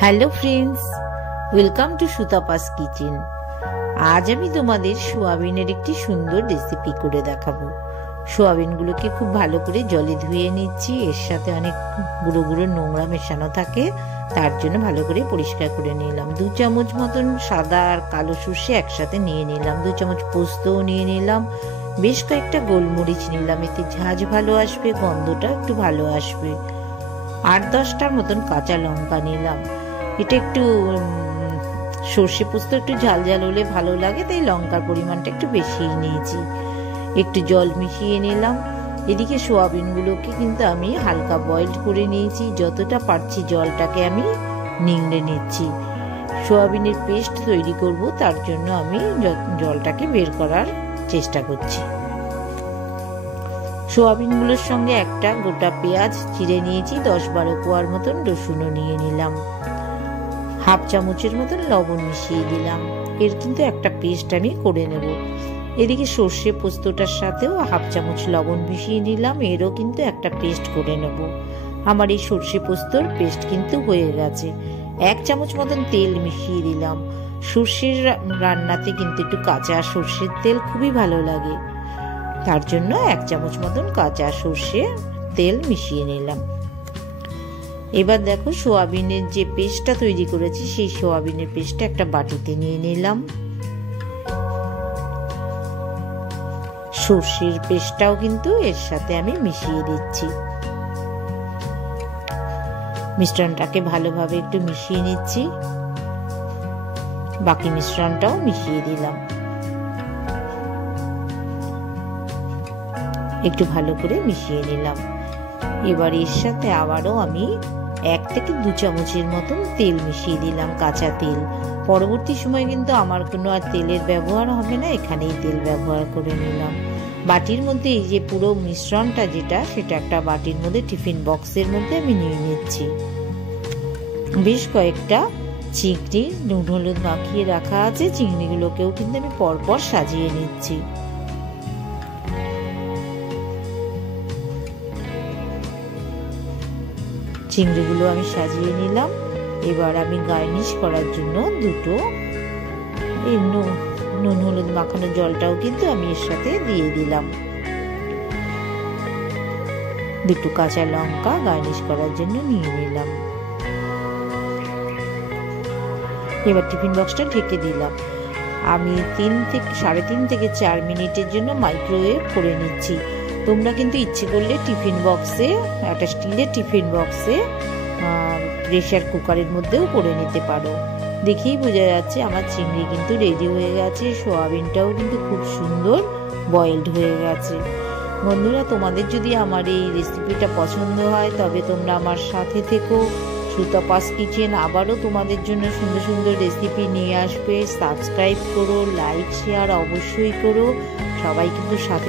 Hello friends, welcome to Sutapa's kitchen. আজ আমি তোমাদের সোয়াবিনের একটি সুন্দর রেসিপি করে দেখাবো। সোয়াবিনগুলোকে খুব ভালো করে জলে ধুয়ে নিচ্ছি। এর সাথে অনেক গুঁড়ো গুঁড়ো নোংরা মেশানো থাকে, তার জন্য ভালো করে পরিষ্কার করে নিলাম। 2 চামচ মতন সাদা আর কালো সর্ষে একসাথে নিয়ে নিলাম। 2 চামচ পোস্তও নিয়ে নিলাম। বেশ কয়েকটা গোলমরিচ নিলাম, এতে ঝাঁঝ ভালো আসবে, গন্ধটা একটু ভালো আসবে। 8-10টার মতন কাঁচা লঙ্কা নিলাম। এটা একটু সর্ষে পোস্ত একটু ঝাল ঝাল হলে ভালো লাগে, তাই লঙ্কার পরিমাণটা একটু বেশিই নিয়েছি। একটু জল মিশিয়ে নিলাম। এদিকে সোয়াবিনগুলোকে কিন্তু আমি হালকা বয়েলড করে নিয়েছি। যতটা পারছি জলটাকে আমি নিংড়ে নিচ্ছি। সোয়াবিনের পেস্ট তৈরি করব, তার জন্য আমি জলটাকে বের করার চেষ্টা করছি। সোয়াবিনগুলোর সঙ্গে একটা গোটা পেঁয়াজ চিড়ে নিয়েছি। 10-12 কোয়ার মতন রসুনও নিয়ে নিলাম। 1/2 চামচের মতন লবণ মিশিয়ে দিলাম। এর কিন্তু একটা পেস্ট আমি করে নেব। এদিকে সর্ষে পোস্তটার সাথেও 1/2 চামচ লবণ মিশিয়ে নিলাম। এরও কিন্তু একটা পেস্ট করে নেব। আমার এই সর্ষে পোস্তর পেস্ট কিন্তু হয়ে গেছে। 1 চামচ মতন তেল মিশিয়ে দিলাম। সর্ষের রান্নাতে কিন্তু একটু কাঁচা সর্ষের তেল খুবই ভালো লাগে, তার জন্য 1 চামচ মতন কাঁচা সর্ষে তেল মিশিয়ে নিলাম। এবার দেখো, সোয়াবিনের যে পেস্টটা তৈরি করেছি সেই সোয়াবিনের পেস্টটা একটা বাটিতে নিয়ে নিলাম। সর্ষের পেস্টটাও কিন্তু এর সাথে আমি মিশিয়ে দিচ্ছি। মিশ্রণটাকে ভালোভাবে একটু মিশিয়ে নিচ্ছি। বাকি মিশ্রণটাও মিশিয়ে দিলাম। একটু ভালো করে মিশিয়ে নিলাম। এবার এর সাথে আবারও আমি 1 থেকে 2 চামচের মতন তেল মিশিয়ে দিলাম, কাঁচা তেল। পরবর্তী সময় কিন্তু আমার কোনো আর তেলের ব্যবহার হবে না, এখানেই তেল ব্যবহার করে নিলাম। বাটির মধ্যে এই যে পুরো মিশ্রণটা যেটা, সেটা একটা বাটির মধ্যে টিফিন বক্সের মধ্যে আমি নিয়ে নিচ্ছি। বেশ কয়েকটা চিংড়ি নুন হলুদ মাখিয়ে রাখা আছে, চিংড়িগুলোকেও কিন্তু আমি পরপর সাজিয়ে নিচ্ছি। চিংড়িগুলো আমি সাজিয়ে নিলাম। এবার আমি গার্নিশ করার জন্য দুটো এই নুন হলুদ মাখানো জলটাও কিন্তু আমি এর সাথে দিয়ে দিলাম। 2 কাঁচা লঙ্কা গার্নিশ করার জন্য নিয়ে নিলাম। এবার টিফিন বক্সটা ঢেকে দিলাম। আমি 3 থেকে 4 মিনিটের জন্য মাইক্রোওয়েভ করে নিচ্ছি। তোমরা কিন্তু ইচ্ছে করলে টিফিন বক্সে, একটা স্টিলের টিফিন বক্সে, প্রেসার কুকারের মধ্যেও করে নিতে পারো। দেখেই বোঝা যাচ্ছে আমার চিংড়ি কিন্তু রেডি হয়ে গেছে। সোয়াবিনটাও কিন্তু খুব সুন্দর বয়েলড হয়ে গেছে। বন্ধুরা, তোমাদের যদি আমার এই রেসিপিটা পছন্দ হয় তবে তোমরা আমার সাথে থেকো। সুতাপাস কিচেন আবারও তোমাদের জন্য সুন্দর সুন্দর রেসিপি নিয়ে আসবে। সাবস্ক্রাইব করো, লাইক শেয়ার অবশ্যই করো। সবাই কিন্তু সাথে